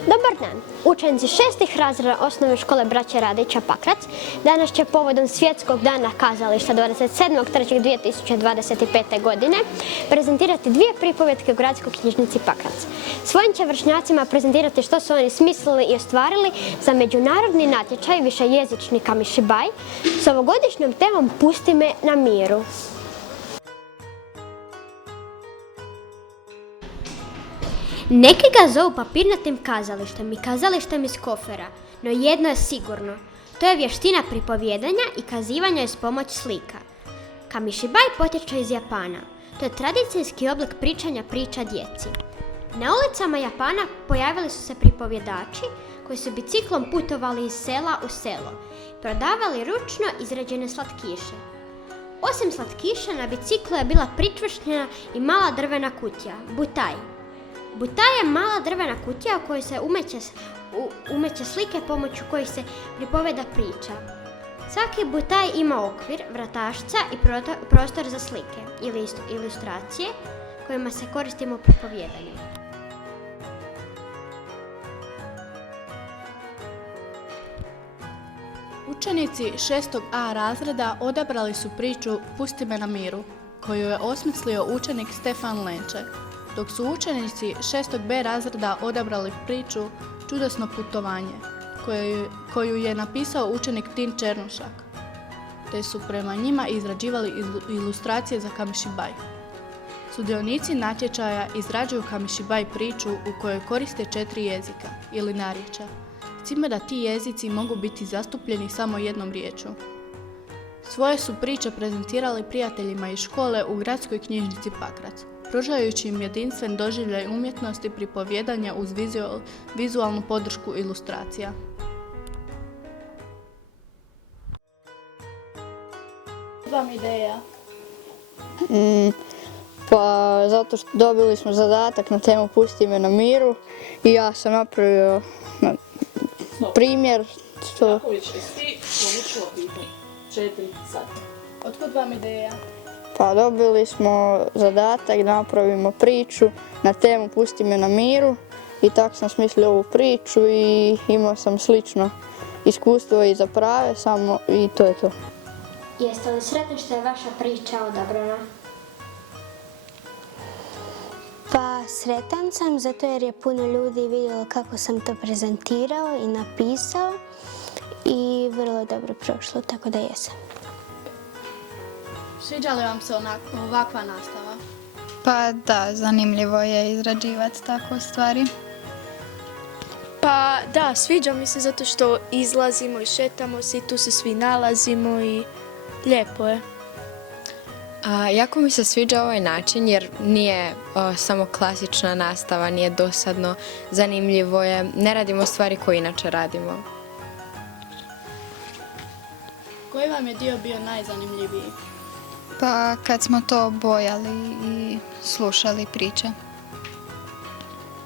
Dobar dan! Učenici 6. razreda osnovne škole Braće Radića Pakrac danas će povodom Svjetskog dana kazališta 27.3.2025. godine prezentirati dvije pripovetke u Gradskoj knjižnici Pakrac. Svojim će vršnjacima prezentirati što su oni smislili i ostvarili za međunarodni natječaj višejezični Kamišibaj s ovogodišnjom temom Pusti me na miru. Neki ga zovu papirnatim kazalištem i kazalištem iz kofera, no jedno je sigurno. To je vještina pripovjedanja i kazivanja uz pomoć slika. Kamišibaj potječe iz Japana. To je tradicijski oblik pričanja priča djeci. Na ulicama Japana pojavili su se pripovjedači koji su biciklom putovali iz sela u selo, prodavali ručno izrađene slatkiše. Osim slatkiša, na biciklu je bila pričvršćena i mala drvena kutija, butaj. Butaj je mala drvena kutija u kojoj se umeće slike pomoću kojih se pripoveda priča. Svaki butaj ima okvir, vratašca i prostor za slike ili ilustracije kojima se koristimo u pripovjedanju. Učenici 6. razreda odabrali su priču Pusti me na miru, koju je osmislio učenik Stefan Lenče, dok su učenici 6. razreda odabrali priču Čudesno putovanje, koju je napisao učenik Tin Černušak, te su prema njima izrađivali ilustracije za Kamišibaj. Sudionici natječaja izrađuju Kamišibaj priču u kojoj koriste 4 jezika ili narječja, s time da ti jezici mogu biti zastupljeni samo jednom riječju. Svoje su priče prezentirali prijateljima iz škole u Gradskoj knjižnici Pakrac, pružajući im jedinstven doživljaj umjetnosti pripovjedanja uz vizualnu podršku ilustracija. Vam ideja? Pa zato što dobili smo zadatak na temu Pusti me na miru i ja sam napravio primjer. Kako će svi povučilo pitanje? 4 sad. Otkud vam ideja? Pa dobili smo zadatak da napravimo priču na temu Pusti me na miru i tako sam smislio ovu priču i imao sam slično iskustvo i za prave, samo i to je to. Jeste li sretni što je vaša priča odabrana? Pa sretan sam zato jer je puno ljudi vidjelo kako sam to prezentirao i napisao i vrlo je dobro prošlo, tako da jesam. Sviđa li vam se ovakva nastava? Pa da, zanimljivo je izrađivati takve stvari. Pa da, sviđa mi se zato što izlazimo i šetamo se i tu se svi nalazimo i lijepo je. Jako mi se sviđa ovaj način jer nije samo klasična nastava, nije dosadno, zanimljivo je, ne radimo stvari koje inače radimo. Koji vam je dio bio najzanimljiviji? Pa kad smo to bojali i slušali priče.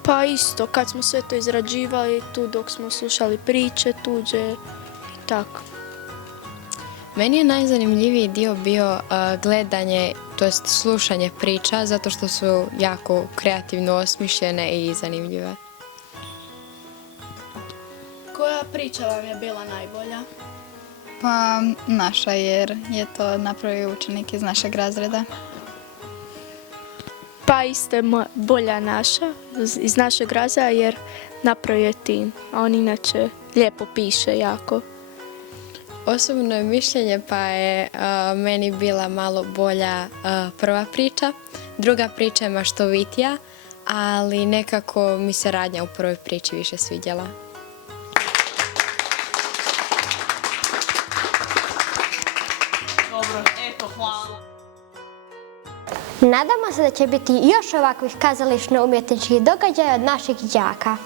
Pa isto, kad smo sve to izrađivali, tu dok smo slušali priče tuđe i tako. Meni je najzanimljiviji dio bio gledanje, to jest slušanje priča, zato što su jako kreativno osmišljene i zanimljive. Koja priča vam je bila najbolja? Pa naša, jer je to napravio učenik iz našeg razreda. Pa isto je bolja naša, iz našeg razreda jer napravio je Tin, a on inače lijepo piše jako. Osobno je mišljenje pa je meni bila malo bolja prva priča, druga priča je maštovitija, ali nekako mi se radnja u prvoj priči više svidjela. Dobro, eto, hvala. Nadamo se da će biti još ovakvih kazališno-umjetničkih događaja od naših đaka.